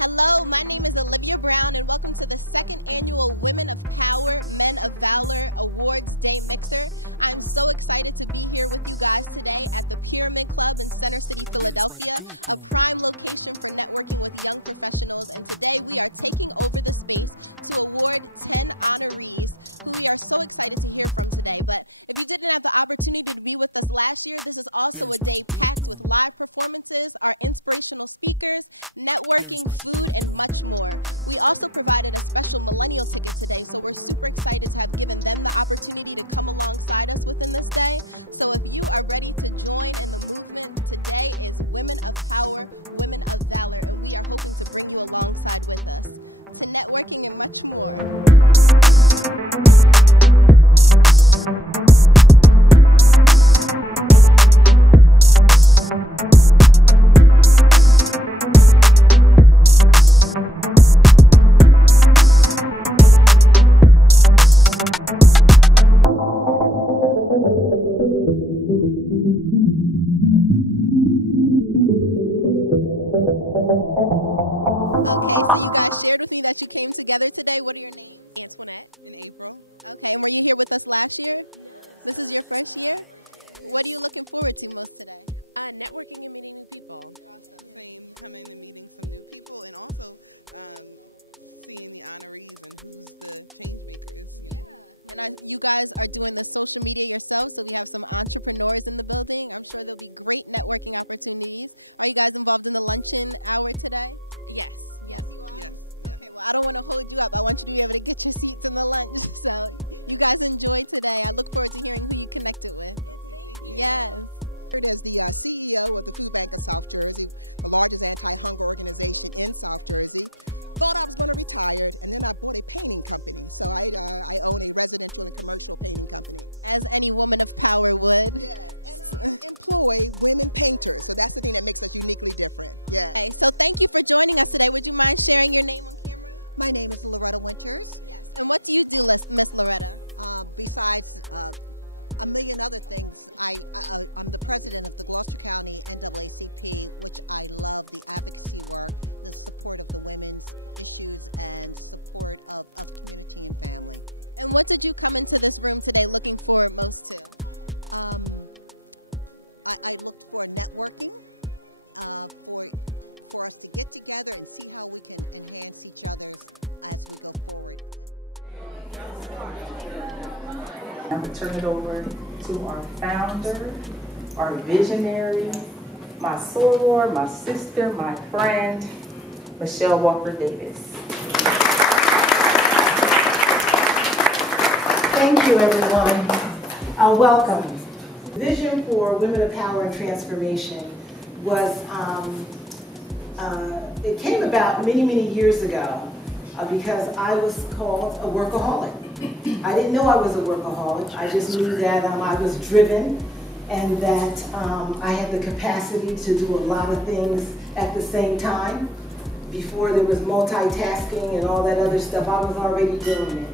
Hello, my name is Olivia Brown, and welcome to the second annual Women of Power, Men of Valor Awards Day Mixer. I'm so excited to be here with you guys today at the Pyramid Club in Center City, Philadelphia, a prime location for networking with young professionals. And today we are taking over the space to award 10 honorees who we are so excited to hear from today. But if you didn't have the opportunity to be with us last year, this is also a day packed with live performances, our inspirational speakers, networking, food, and much more. We also provided a special millennial ticket today, so we're super excited to have given them the opportunity to come alongside us within this day. So if you are ready to join in the movement, today is Women of Power, Women of Valor, and we are hoping to bring you alongside with us to networking and much more. Okay, so you guys shared with me that you came together today. What are your names? Antoinette. In April. Okay, and were you here with us last year? No. This is your first year? What are you looking forward to most today? Networking and meeting new people. Awesome. Same, coming and meeting some new people, and also seeing the honorees and who's the change makers. You know. And you guys are doing the social media yourself, so we have some entrepreneurs in the building. I'm sure there'll be great networking opportunities. Are you guys involved in the luncheon hour today? Yes. Yes, you are? Yes. Okay, well, I don't want to hold you up. I want you to be able to get your seats in the lunch. So you guys enjoy today. I look forward to hearing who you connected with. Yes. As the CEO of the Food Bank of South Jersey, the largest anti-hunger organization in South Jersey. Thought I was going to retire, and then I bought a painting company. So I own a residential and commercial painting company. As any woman of power would. Yeah, and I employ women painters. So that's the thing that makes us uniquely different. Yeah. Okay, so thank you for joining us today. Would you mind sharing your name on camera? My name is Loretta Winters. Yes. And what do you do, Miss Loretta? Besides a million other things, I'm the president of the Gloucester County NAACP, which I love the advocacy work, the support of the women's issues, and support of community and family. And what did you come into this room today looking forward most to? I looked for networking, for us to get together and see how we can enhance each other's as we go forward. I'm going to turn it over to our founder, our visionary, my soror, my sister, my friend, Michelle Walker Davis. Thank you, everyone. Welcome. The vision for Women of Power and Transformation was, it came about many, many years ago because I was called a workaholic. I didn't know I was a workaholic. I just knew that I was driven and that I had the capacity to do a lot of things at the same time. Before there was multitasking and all that other stuff, I was already doing it.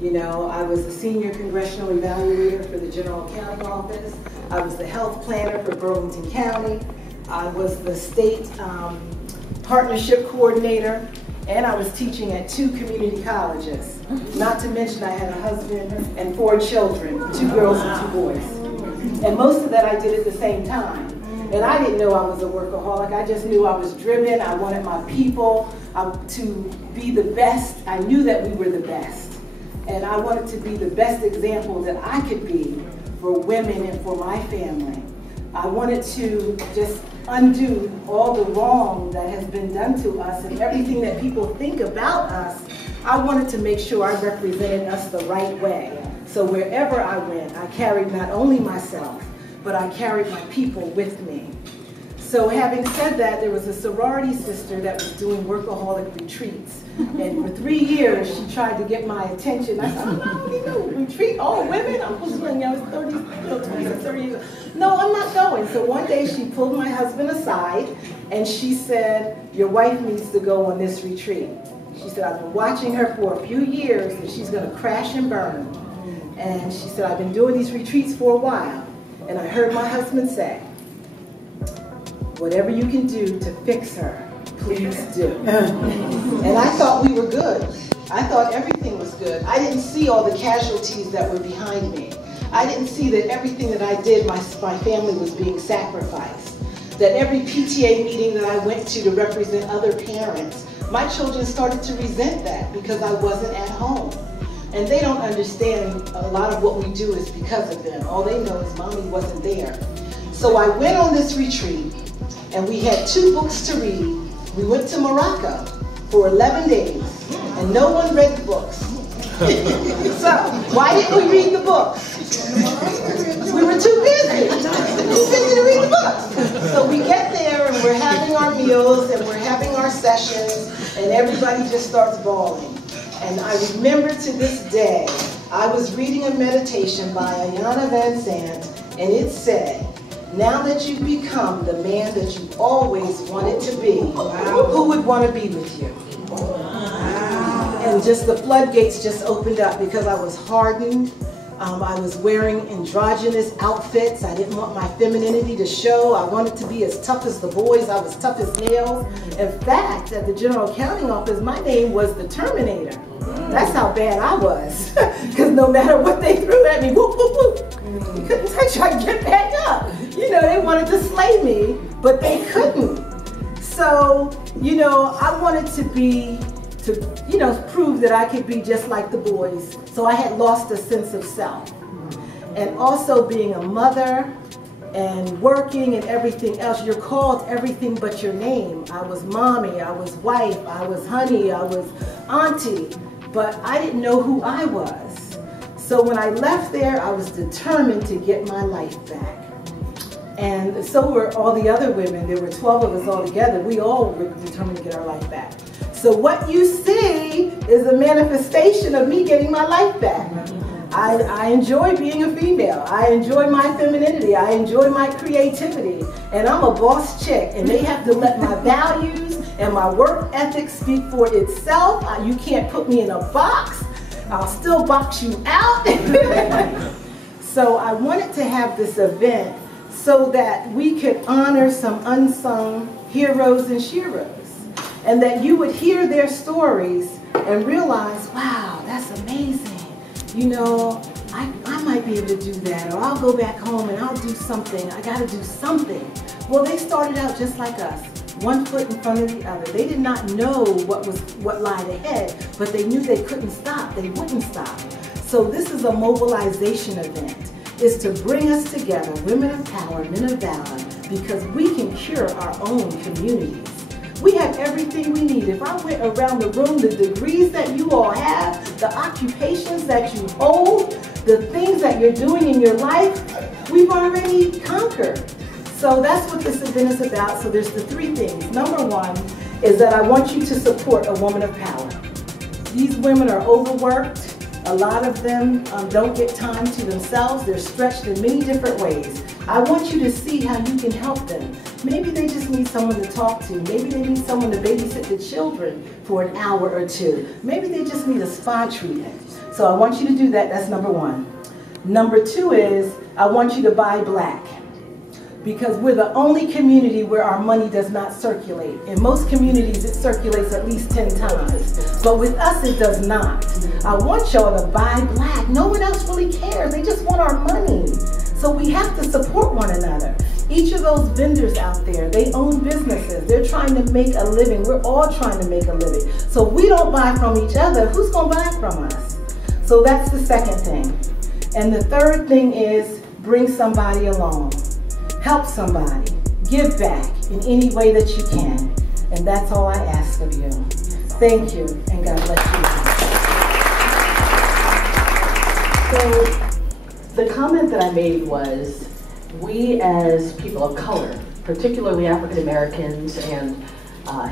You know, I was the senior congressional evaluator for the General Accounting Office. I was the health planner for Burlington County. I was the state partnership coordinator. And I was teaching at 2 community colleges. Not to mention I had a husband and 4 children, 2 girls and 2 boys. And most of that I did at the same time. And I didn't know I was a workaholic. I just knew I was driven. I wanted my people to be the best. I knew that we were the best. And I wanted to be the best example that I could be for women and for my family. I wanted to just undo all the wrong that has been done to us and everything that people think about us. I wanted to make sure I represented us the right way. So wherever I went, I carried not only myself, but I carried my people with me. So having said that, there was a sorority sister that was doing workaholic retreats. And for 3 years, she tried to get my attention. I said, oh, no, retreat, all women? I was young, I was 26, 30 years old. No, I'm not going. So one day she pulled my husband aside and she said, your wife needs to go on this retreat. She said, I've been watching her for a few years and she's going to crash and burn. And she said, I've been doing these retreats for a while. And I heard my husband say, whatever you can do to fix her, Please do. And I thought we were good. I thought everything was good. I didn't see all the casualties that were behind me. I didn't see that everything that I did, my family was being sacrificed. That every PTA meeting that I went to represent other parents, my children started to resent that because I wasn't at home. And they don't understand a lot of what we do is because of them. All they know is mommy wasn't there. So I went on this retreat and we had 2 books to read. We went to Morocco for 11 days and no one read the books. So why didn't we read the books? We were too busy. Too busy to read the books. So we get there and we're having our meals and we're having our sessions and everybody just starts bawling. And I remember to this day, I was reading a meditation by Ayanna Van Sant, and it said, now that you've become the man that you always wanted to be, who would want to be with you? And just the floodgates just opened up because I was hardened. I was wearing androgynous outfits. I didn't want my femininity to show. I wanted to be as tough as the boys. I was tough as nails. In fact, at the General Accounting Office, my name was the Terminator. That's how bad I was. Because no matter what they threw at me, whoop, whoop, whoop, you couldn't touch, I'd get back up. You know, they wanted to slay me, but they couldn't. So, you know, I wanted to prove that I could be just like the boys. So I had lost a sense of self. And also being a mother and working and everything else, you're called everything but your name. I was mommy, I was wife, I was honey, I was auntie, but I didn't know who I was. So when I left there, I was determined to get my life back. And so were all the other women. There were 12 of us all together. We all were determined to get our life back. So what you see is a manifestation of me getting my life back. I enjoy being a female. I enjoy my femininity. I enjoy my creativity. And I'm a boss chick, and they have to let my values and my work ethic speak for itself. You can't put me in a box. I'll still box you out. So I wanted to have this event so that we could honor some unsung heroes and sheroes, and that you would hear their stories and realize, wow, that's amazing. You know, I might be able to do that, or I'll go back home and I'll do something. I got to do something. Well, they started out just like us, 1 foot in front of the other. They did not know what lied ahead, but they knew they couldn't stop. They wouldn't stop. So this is a mobilization event. It's to bring us together, women of power, men of valor, because we can cure our own communities. We have everything we need. If I went around the room, the degrees that you all have, the occupations that you hold, the things that you're doing in your life, we've already conquered. So that's what this event is about. So there's the 3 things. Number 1 is that I want you to support a woman of power. These women are overworked. A lot of them don't get time to themselves. They're stretched in many different ways. I want you to see how you can help them. Maybe they just need someone to talk to. Maybe they need someone to babysit the children for an hour or 2. Maybe they just need a spa treatment. So I want you to do that. That's number 1. Number 2 is I want you to buy black, because we're the only community where our money does not circulate. In most communities, it circulates at least 10 times. But with us, it does not. I want y'all to buy black. No one else really cares. They just want our money. So we have to support one another. Each of those vendors out there, they own businesses. They're trying to make a living. We're all trying to make a living. So if we don't buy from each other, who's going to buy from us? So that's the second thing. And the third thing is bring somebody along. Help somebody. Give back in any way that you can. And that's all I ask of you. Thank you, and God bless you. So the comment that I made was, we as people of color, particularly African Americans and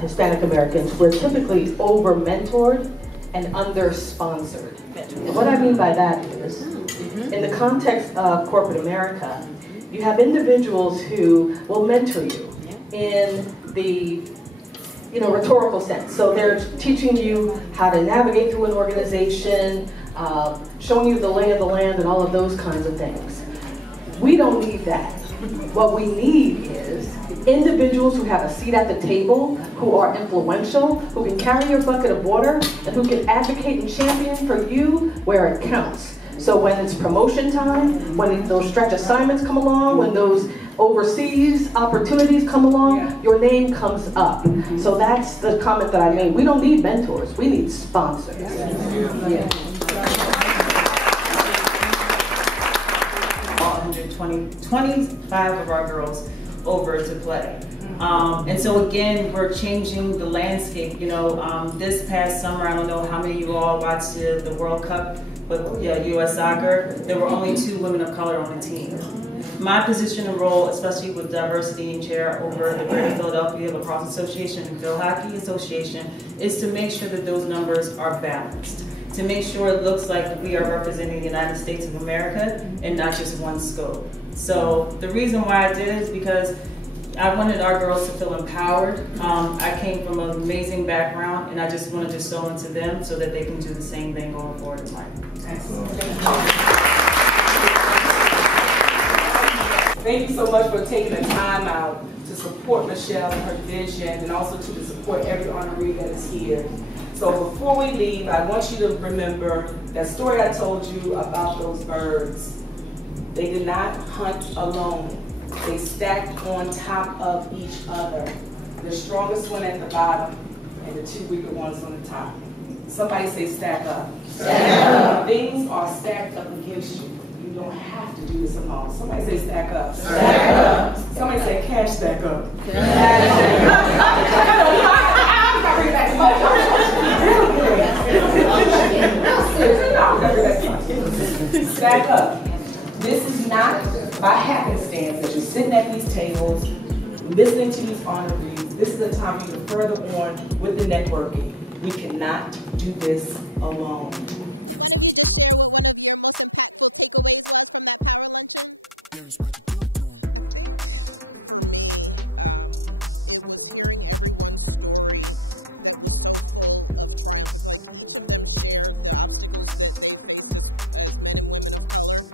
Hispanic Americans, we're typically over-mentored and under-sponsored. And what I mean by that is, in the context of corporate America, you have individuals who will mentor you in the rhetorical sense. So they're teaching you how to navigate through an organization, showing you the lay of the land and all of those kinds of things. We don't need that. What we need is individuals who have a seat at the table, who are influential, who can carry your bucket of water, and who can advocate and champion for you where it counts. So when it's promotion time, when those stretch assignments come along, when those overseas opportunities come along, your name comes up. So that's the comment that I made. We don't need mentors, we need sponsors. Yeah. 25 of our girls over to play. And so again, we're changing the landscape. You know, this past summer, I don't know how many of you all watched the World Cup with U.S. soccer. There were only 2 women of color on the team. My position and role, especially with diversity and chair over the Greater Philadelphia Lacrosse Association and Phil Hockey Association, is to make sure that those numbers are balanced. To make sure it looks like we are representing the United States of America and not just one scope. So the reason why I did it is because I wanted our girls to feel empowered. I came from an amazing background, and I just wanted to sow into them so that they can do the same thing going forward in life. Thank you so much for taking the time out to support Michelle and her vision, and also to support every honoree that is here. So before we leave, I want you to remember that story I told you about those birds. They did not hunt alone. They stacked on top of each other. The strongest one at the bottom and the 2 weaker ones on the top. Somebody say stack up. Stack up. Things are stacked up against you. You don't have to do this alone. Somebody say stack up. Stack up. Somebody say cash stack up. Stack up. This is not by happenstance that you're sitting at these tables, listening to these honorees. This is a time for you to further on with the networking. We cannot do this alone. Could one of you just share what one of your most impactful takeaways was from that power luncheon? I think for me, it was hearing everyone's story that was so full of triumph. It's like each of them shared the obstacles that they faced as men and women of color,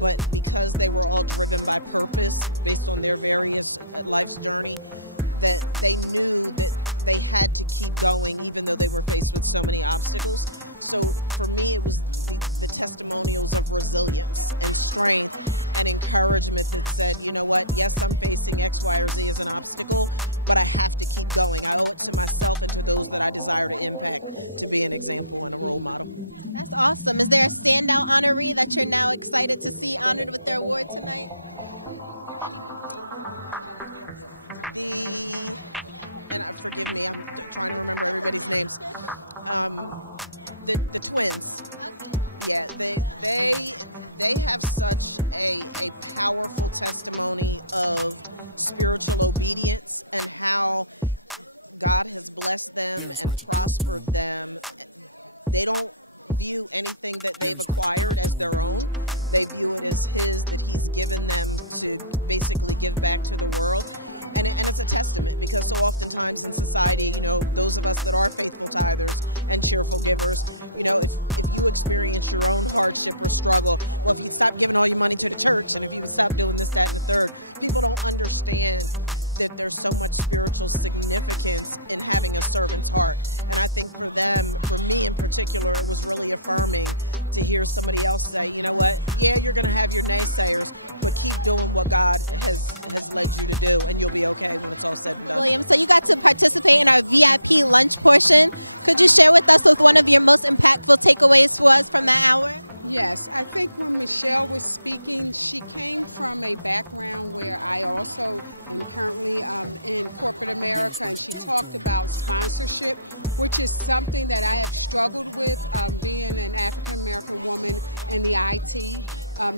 but because they were all driven by purpose based on their various life's journey, that they knew that they had to keep going even though they were faced with so many obstacles. So for me, it was the testimonials of resilience and strength and encouragement that said, you know what, yes, I'm facing X, Y, or Z as an obstacle, but I have to keep going. I owe it to myself and to those that I desire to impact to be an example and a role model. That's awesome. Is there a standout honoree that you're now excited to see honored with their award tonight? And forgive me, I'm trying to remember everybody's names. The twins. Okay. Yeah, they have such a powerful testimony of spiritual obedience and how God has blessed them and prospered them. They don't view anything that they've acquired as their own. They view it as His, that He's given them to basically give back to the world. And it's a testament, because so oftentimes in society, you know, those of us that are faithful tithers and cheerful givers, you know, if you experience your own hardship or struggle, well, if you stop giving all your money to the church and if you would stop doing this, that, and the third, people don't understand that there's so much spiritual significance in having a servant's heart. And I think for them, for me in particular, it was really affirming to hear somebody else say, you know what, yeah, you're gonna have your naysayers, but keep doing what God has led you to do, and you'll be okay when it's all said and done. William, so you got to participate in our VIP lunch portion. Could you share with us with one of your most impactful takeaways for us from that hour? Yes, I think when Michelle was speaking, she came from a background where I also am currently in corporate America, and she talked about sponsorship, which is something that I have struggled with being an African-American woman in the IT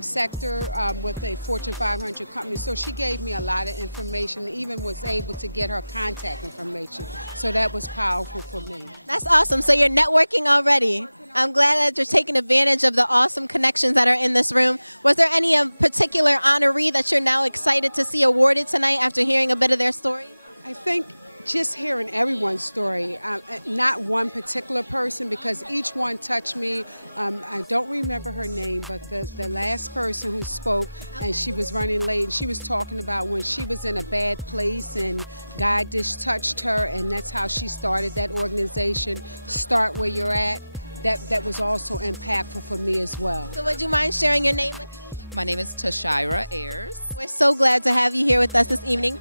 sector with a Fortune 500 company. So she gave me a lot of information, even was able to get her contact information. So that was powerful for me. That's awesome. So you're networking already. I'm glad that you're taking advantage of the awesome connections that are in this room. Was there any particular honoree that you're now excited to see awarded tonight after hearing a bit of their story? I think just hearing everyone's story, not one particular person, because each one touched me. I don't remember her name, but the last person who spoke, and she was running late, and she was talking about when she was in a bad place and God just touched her, and that's how she started that organization, Start Where You're At. That was also impactful for me as well. So would you mind sharing your name? My name is Tashira Ayers. We're so glad to have you here with us this evening.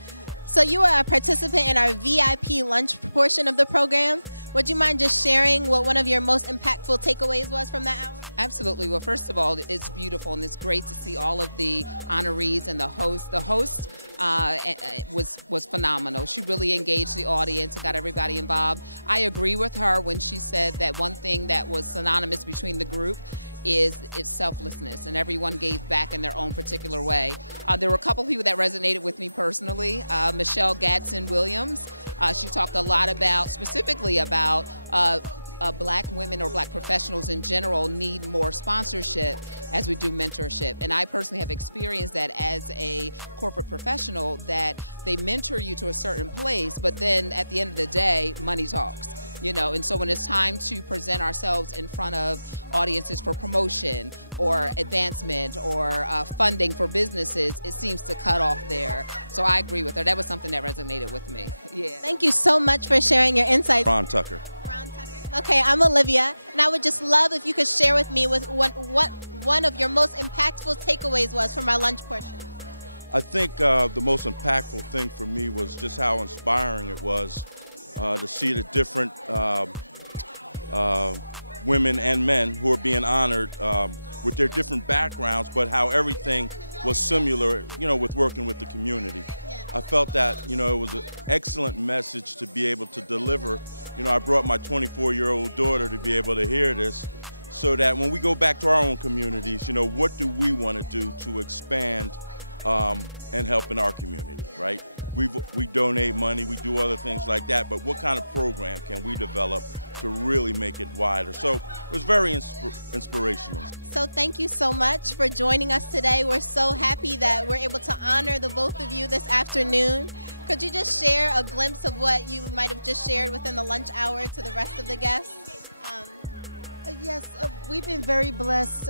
So you are a participant in our VIP lunch portion of the program. Would you mind just sharing what one of your most impactful takeaways was from that hour? Absolutely. Well, first of all, it's beautiful and it's great to see all of the honorees and the host. The host was phenomenal. She really engaged the audience and got everybody involved. I agree with her when she said that one thing that was synonymous between the group is its selflessness, and everyone gave back in their own particular way. There were a couple people that resonated with me personally. Michelle Gadsden-Williams, she talked a lot about, specifically about Black women or Black professionals in general need more sponsorship as we do mentorship. And I personally have experienced that as a corporate professional, that they mentor you to a certain place, but then at the end of the day, money talks. You know, and so when it's time to present ourselves in front of audiences for promotion or advancement or funding for businesses, it seems to cut off there. So I agree with her. That was something that resonated with me. Yeah. Thank you so much for sharing your insights. Ron Tucker. Ron Tucker. Okay, I'm Olivia, and I would just love if you could share with me what one of your most impactful takeaways was from our lunch portion. I think the most impactful thing for me was just how inspiring it was to see the different women and men who are being honored with their different backgrounds, but how everything was similar, you know, with working with the community. I felt that, you know, it was an excellent message to be able to deliver. You know, I brought my 24-year-old daughter to be able to hear this, so that when we go back to our own communities, you know, what do we want to do to expand and help in our community, right? We donate money, we do other things like that, but what kind of program can we develop to really make it wider? So it was very inspirational. So thank you so much for joining us today. We're so happy that we're able to honor the both of you this afternoon. Could you just share a glimpse of what you might have just shared within the lunch hour to the rest of the guests? Yes, we've been very blessed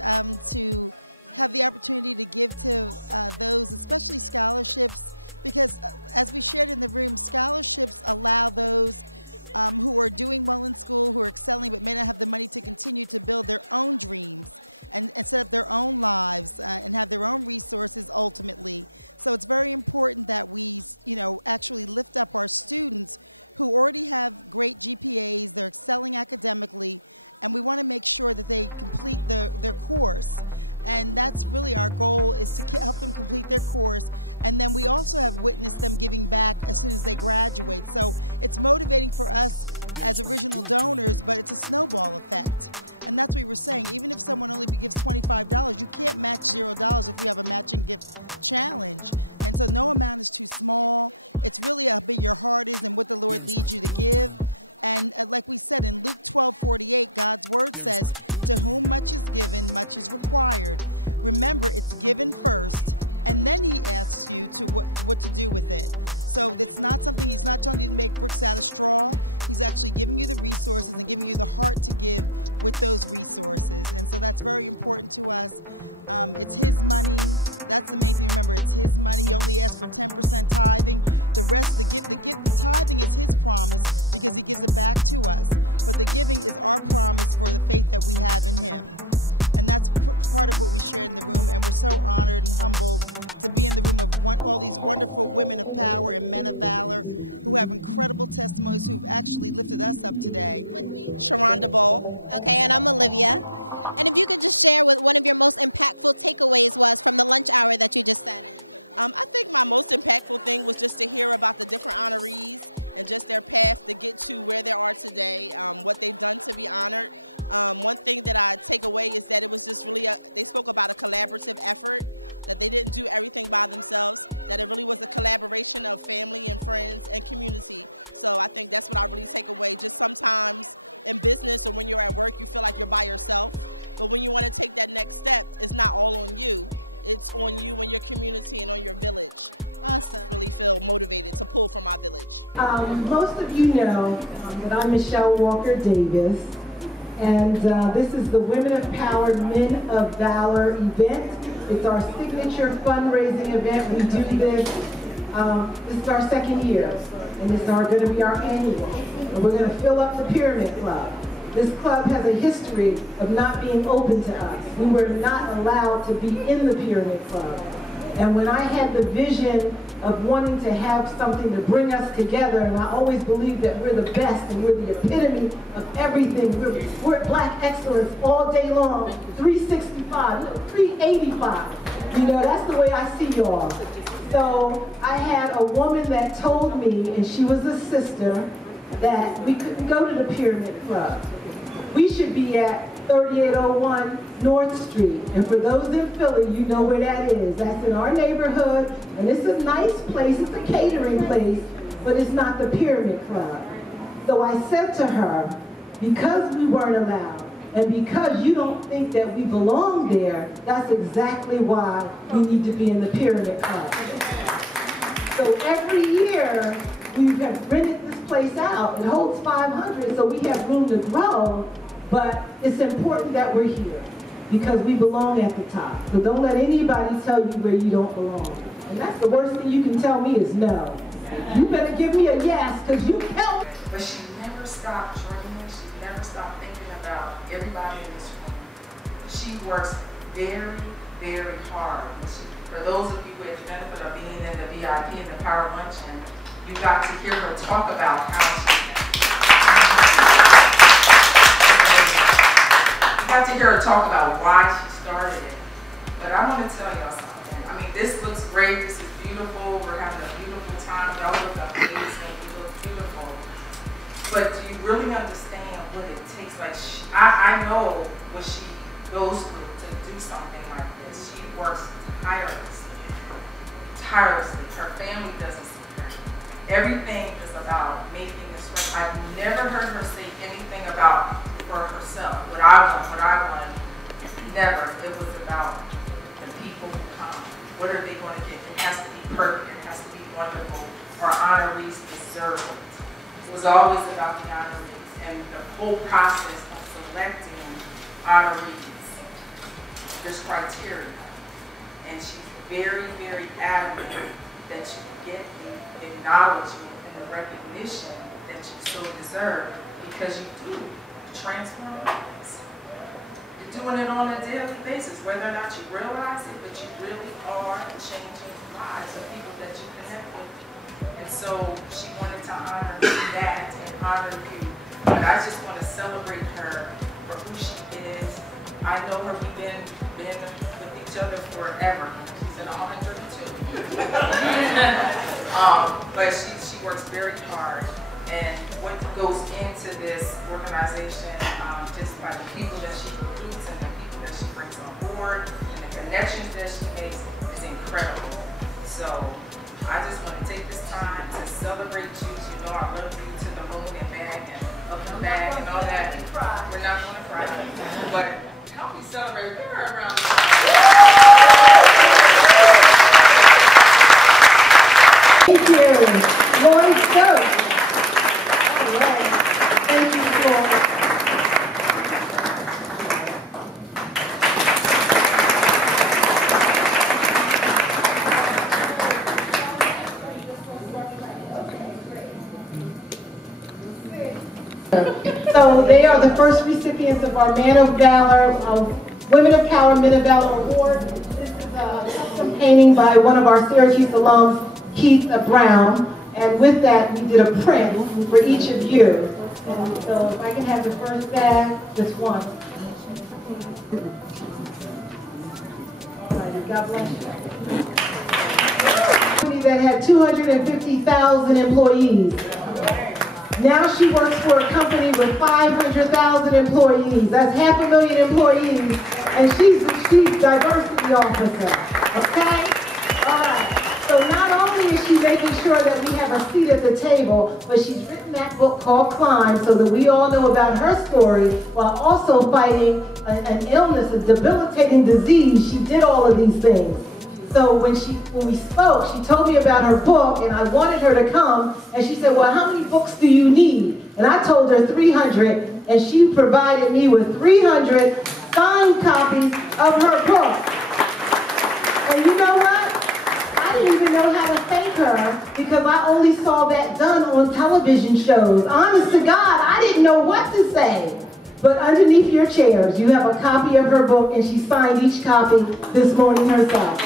to have the opportunity to give to those, especially scholarships, because as we shared in the room, scholarships allow those who are doing well in school, who are excelling but may not have the money to continue to build their own dreams and set up their own lives and have their own resources ultimately. So it's very important that we, you know, actually lift up our students who already have great GPAs, they're excelling academically, and we want to make sure that they complete their course. And that's really our goal, is to help them complete their course. And then we also have witnessed them giving back as soon as they graduate. So it's motivating for us as original donors, but it's a snowball effect. And that's what we were saying. Even if someone only gives $25, you can't match $0 if you have a matching gift challenge. And so no amount is too small. It's really how big your heart is and what the Lord leads you to give. And like we said in Luke 12:48, God's word says, to whom much is given, much is required. Remember, it's given first, and then he asks you to what to do with it. So it's not something, he's not telling you to make bricks out of straw. He's actually giving you the resources and giving you the heart to give with those resources. And so that's very important to us. It's his money. That's the main thing. Remember, it's his money. He only asked for 10% tithing. The rest, the tithing is his promise because he gives it back to us. But the giving is our promise for the faith that we have in him. And that's part of what we shared in the room. And we're so honored and humbled to be in the room of all these wonderful women of power and men of valor who have incredible testimonies, who've actually lifted us up today. With me, Sharonda Ball. Okay, and I'm Olivia. And if you could just share what one of your most impactful takeaways was from the lunch hour that you just sat in. I think my most impactful thing was just to hear about the different honorees and just their path to get to where they are today, what they've done to be honored. One thing that I take away is that it was just really, they spoke about a collaborative effort, that they didn't do everything by themselves, that it really was a collaboration of family and friends and community. So I think that's what I really take away. Just sometimes in business or when you're at work, you feel like you're by yourself. But when you want to take that next step, it's not all on you. It's on you and your community and on your village. Awesome. Really feel motivated to pull from my village. Most of you know that I'm Michelle Walker Davis, and this is the Women of Power, Men of Valor event. It's our signature fundraising event. We do this. This is our second year, and it's going to be our annual. And we're going to fill up the Pyramid Club. This club has a history of not being open to us. We were not allowed to be in the Pyramid Club. And when I had the vision of wanting to have something to bring us together, and I always believe that we're the best and we're the epitome of everything. We're Black excellence all day long, 365, 385. You know, that's the way I see y'all. So I had a woman that told me, and she was a sister, that we couldn't go to the Pyramid Club. We should be at 3801 North Street. And for those in Philly, you know where that is. That's in our neighborhood, and it's a nice place. It's a catering place, but it's not the Pyramid Club. So I said to her, because we weren't allowed, and because you don't think that we belong there, that's exactly why we need to be in the Pyramid Club. So every year, we have rented this place out. It holds 500, so we have room to grow, but it's important that we're here because we belong at the top. So don't let anybody tell you where you don't belong. And that's the worst thing you can tell me is no. You better give me a yes, because you help. But she never stopped dreaming. She never stopped thinking about everybody in this room. She works very, very hard. For those of you who have the benefit of being in the VIP and the Power Luncheon, you got to hear her talk about how you got to hear her talk about why she started it. But I want to tell y'all something. I mean, this looks great. This is beautiful. We're having a beautiful time. Y'all look amazing. You look beautiful. But do you really understand what it takes? Like, I know what she goes through to do something like this. She works tirelessly. Tirelessly. Her family doesn't see her. Everything is about making this work. I've never heard her say anything about for herself, what I want. Never. It was about the people who come. What are they going to get? It has to be perfect. It has to be wonderful. Our honorees deserve it. It was always about the honorees and the whole process of selecting honorees. There's criteria. And she's very, very adamant that you get the acknowledgement and the recognition that you so deserve, because you do transform lives. You're doing it on a daily basis, whether or not you realize it, but you really are changing lives of people that you connect with. And so she wanted to honor that and honor you. But I just want to celebrate her for who she is. I know her, we've been with each other forever. She's in 102. But she works very hard. And what goes into this organization, just by the people that she recruits and the people that she brings on board and the connections that she makes, is incredible. So I just want to take this time to celebrate you. You know I love you to the moon and back and up and back and all that. We're not going to cry. But help me celebrate her around the Thank you, Lloyd Stokes. All right. Thank you, Lloyd. So they are the first recipients of our Man of Valor, Women of Power, Men of Valor Award. This is a custom painting by one of our Syracuse alums, Keith Brown. And with that, we did a print for each of you. And so if I can have the first bag, just one. All righty, God bless you. That had 250,000 employees. Now she works for a company with 500,000 employees. That's 500,000 employees. And she's the chief diversity officer. Okay? All right. So not only is she making sure that we have a seat at the table, but she's written that book called Climb so that we all know about her story while also fighting an illness, a debilitating disease. She did all of these things. So when we spoke, she told me about her book, and I wanted her to come, and she said, well, how many books do you need? And I told her 300, and she provided me with 300 signed copies of her book. And you know what? I didn't even know how to thank her because I only saw that done on television shows. Honest to God, I didn't know what to say. But underneath your chairs, you have a copy of her book, and she signed each copy this morning herself.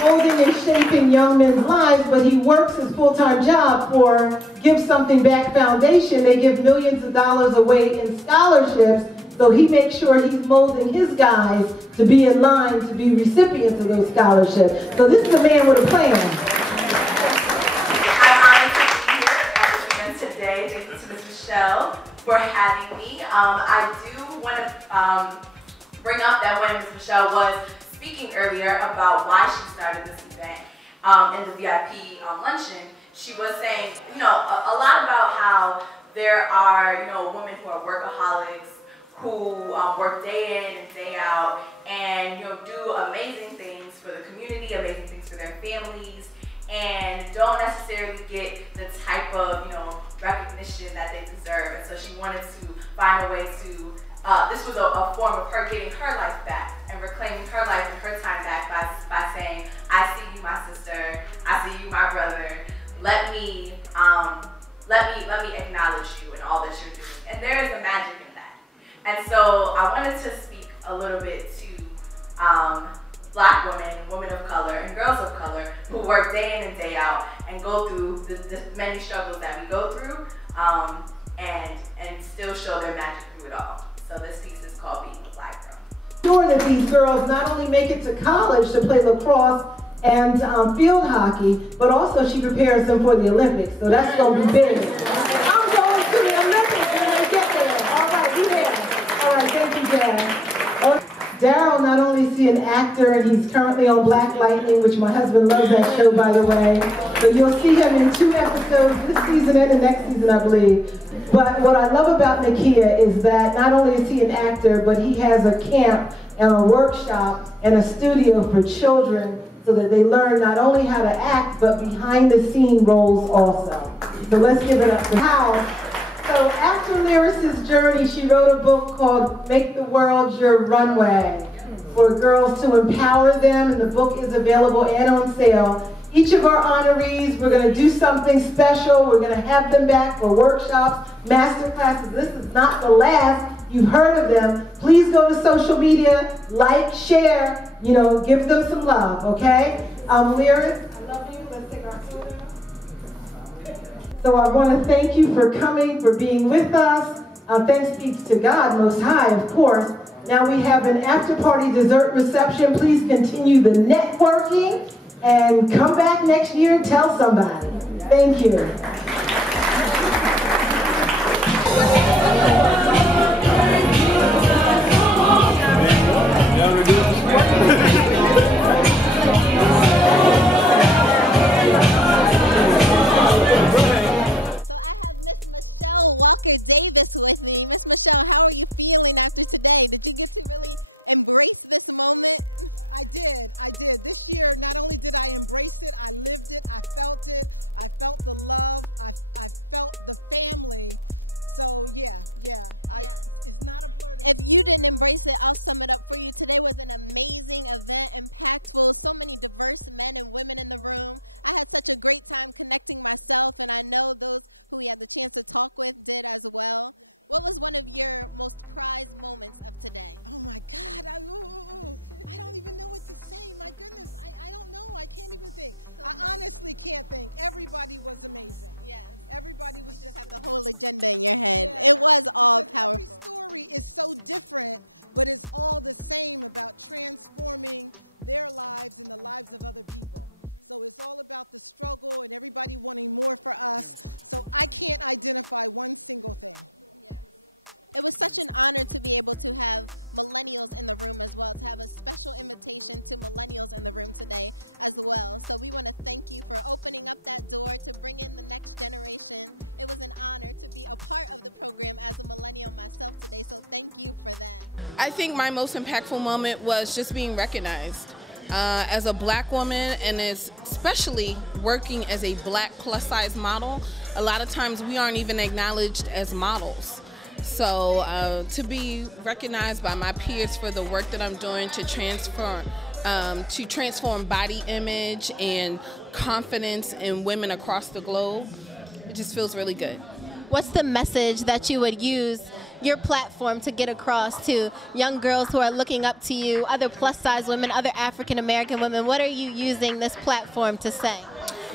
Molding and shaping young men's lives, but he works his full-time job for Give Something Back Foundation. They give millions of dollars away in scholarships, so he makes sure he's molding his guys to be in line to be recipients of those scholarships. So this is a man with a plan. I'm honored to be here at this event today. Thank you to Ms. Michelle for having me. I do want to bring up that when Ms. Michelle was speaking earlier about why she started this event in the VIP luncheon, she was saying, a lot about how there are, women who are workaholics, who work day in and day out, and do amazing things for the community, amazing things for their families, and don't necessarily get the type of recognition that they deserve. And so she wanted to find a way to. This was a form of her getting her life back and reclaiming her life and her time back by saying, I see you, my sister. I see you, my brother. Let me acknowledge you and all that you're doing. And there is a magic in that. And so I wanted to speak a little bit to Black women, women of color, and girls of color who work day in and day out and go through the many struggles that we go through and still show their magic through it all. So this piece is called Being a Black Girl. Sure that these girls not only make it to college to play lacrosse and field hockey, but also she prepares them for the Olympics. So that's going to be big. I'm going to the Olympics when I get there. All right, be there. All right, thank you, Dad. Daryl not only is he an actor, and he's currently on Black Lightning, which my husband loves that show, by the way. So you'll see him in 2 episodes this season and the next season, I believe. But what I love about Nakia is that not only is he an actor, but he has a camp and a workshop and a studio for children so that they learn not only how to act, but behind the scene roles also. So let's give it up for Hal. So after Lyris' journey, she wrote a book called Make the World Your Runway for girls to empower them, and the book is available and on sale. Each of our honorees, we're going to do something special. We're going to have them back for workshops, master classes. This is not the last. You've heard of them. Please go to social media, like, share, give them some love, okay? Lyris, I love you. Let's take our photo. So I want to thank you for coming, for being with us. Thanks be to God Most High, of course. Now we have an after-party dessert reception. Please continue the networking and come back next year and tell somebody. Thank you. Michelle Walker-Davis with me. Miss Michelle, how are you feeling after today? Did you get to really embrace this moment? I did. This year, not only did I embrace it, I lived it, I felt it. I felt the love, I felt the family. So yeah. It's not a blur. If you didn't embrace it, I'll sum it up for you. Today was an amazing event, impactful, so many diverse men and women in the room. I had such a great time connecting myself, and I know those who we had the chance to talk with did as well. What was one of your most prized moments of today? Oh my God, I don't even know what to say. My goodness, I don't know. I can't even think. I honestly can't think. Everybody was amazing. Yes. Everybody was just have the whole agenda in your head. Yeah. It was all powerful. Every story is so different, but it's all the same about transforming their lives and the lives of other people. So it's all about the struggle and everybody wanting more for us. So I can't identify one single thing. It was such an honor to be able to have millennials in the room as well, to have a special invitation to millennials in the room today as well. So we want to thank you for opening up that door to bring in the next generation. It was an honor to be a part of the program as a millennial myself today, so thank you for that. I think my most impactful moment was just being recognized. As a black woman, and especially working as a black plus-size model, a lot of times we aren't even acknowledged as models. So to be recognized by my peers for the work that I'm doing to transform body image and confidence in women across the globe, it just feels really good. What's the message that you would use your platform to get across to young girls who are looking up to you, other plus-size women, other African-American women? What are you using this platform to say?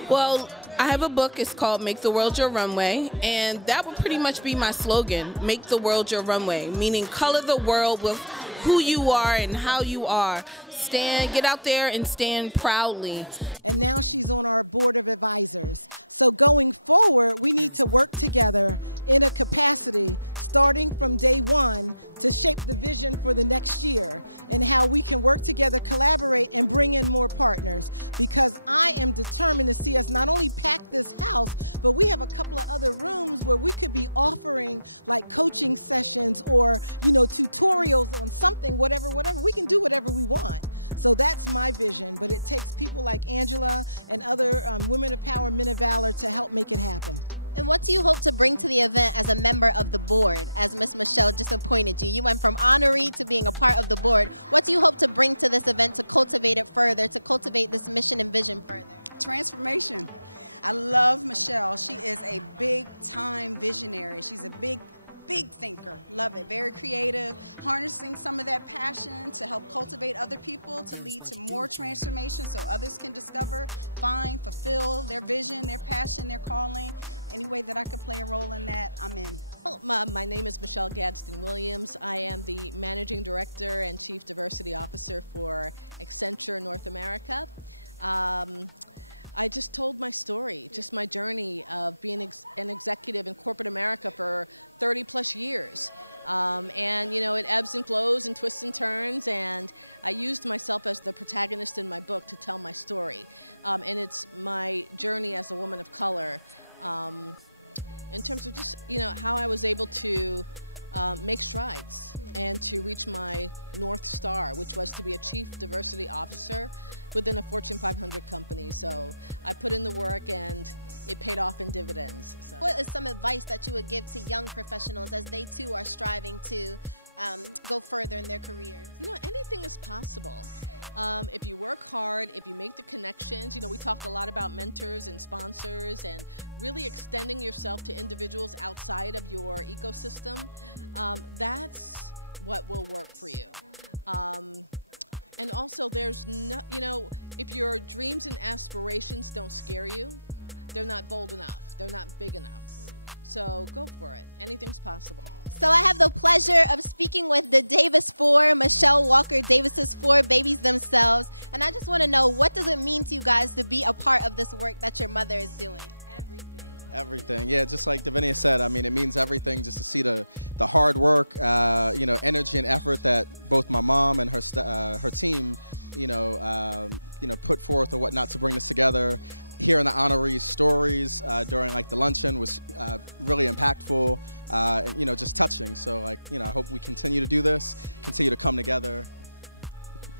Well, I have a book. It's called Make the World Your Runway, and that would pretty much be my slogan, Make the World Your Runway, meaning color the world with who you are and how you are. Get out there and stand proudly. And now she's on our board of advisors. So going forward, we need to work together in a capacity starting from day one to shape the vision for the next year and how we can work together, collaborate, and bring in more partners. Because I am determined to see us not only pack this house, but we have a couple of other rooms where we could be offering like coaching sessions or, tutorials on something, whatever. We can do whatever we want. So that's my vision, but it takes people like Angela and other women of power, men of valor to help make it happen. And what do you hope to bring to the event as a member of the board, as Miss Michelle just appointed you? You went from honoree to being a part of the board. What do you hope to bring to this event to cultivate it further, to cultivate this mission and vision further? Transformation. I love Michelle. She is a big-time visionary. She's a big thinker. Love it. Very creative, harnessing some of that passion to help cultivate other people, to lead to more transformation so others can discover, find, fulfill their vision, their passion, their calling. Any way that I could play a role in that, I'm in. My name is Michelle Gadsden-Williams. I am the Managing Director and Chief Diversity Officer for Accenture North America. I just told my story, just my journey of being an executive in corporate America for 30 plus years. And it ebbs and flows and twists and turns, and I used myself as the protagonist in my book to tell my story. And it's my journey as a woman of color in terms of just, how I was able to make strides and to reach my North Star, which was to be a Chief Diversity Officer within a Fortune 500 company. So I put in the work and it paid off in dividends. So. What is some advice that you would give to young professionals as they too are striving to go further in their careers? Anything is possible. If you work hard, if you make the connections, we talked a lot about mentors and sponsors and really extending yourself to individuals outside of your ecosystem. That's what will work for you. And also there's no, if your dreams and aspirations don't scare you, they're not bold enough, they're not big enough. So go for it. Anything's possible. So I have the pleasure of speaking with the Davis Four, Michelle Walker Davis's four babies themselves. And I just want to know, what does it mean to you guys to be a part of this work that your mother is doing? Everything. Yeah, just like Davinia said, I mean, it means everything just to see the hard work, energy and effort that both my mom and her team, put forth or whatnot to bring this together. Hearing the honorees' stories during the luncheon was really impactful and just touching. So I hope we continue to do this, continue to come together.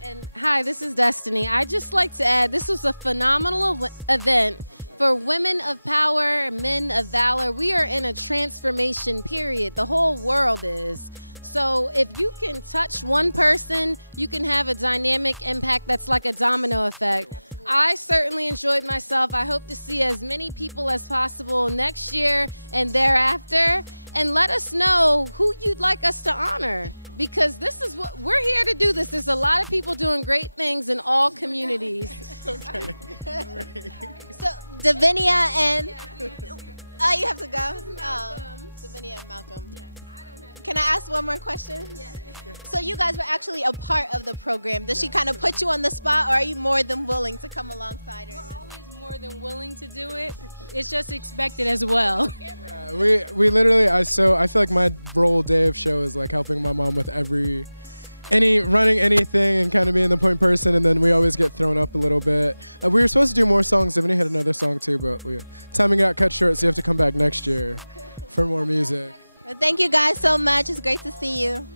And hi, this is Destiny. I'd just like to add, this was a phenomenal event for women of power, men of valor. We are in a transformation period. The whole world is. So if you can touch one person, you can have a dynamic impact that's like a domino effect. I certainly enjoyed myself. I hope to see as many people as possible next year and thereafter. And let us know who you'd like us to honor, because this is what we're here to do. There's a lot of people doing great things in all communities. Okay. So Davinia and you have to go. Davinia and Malcolm. Can I ask one more question? Yes. So you guys were actually a part of the program. Did she kind of put you on the spot, or are you more than willing to come alongside her? We're always more than willing to do it. It's just expected as well. Yeah, we literally, I feel like my role day of show is like helping my mom with running anything and kind of being the point person, and then we always get thrown up a little bit. We were supposed to do more songs. Tiffany had another song too, but timing got cut short, so you have to come back next year for more music. Well, thank you guys so much. It's great to see you.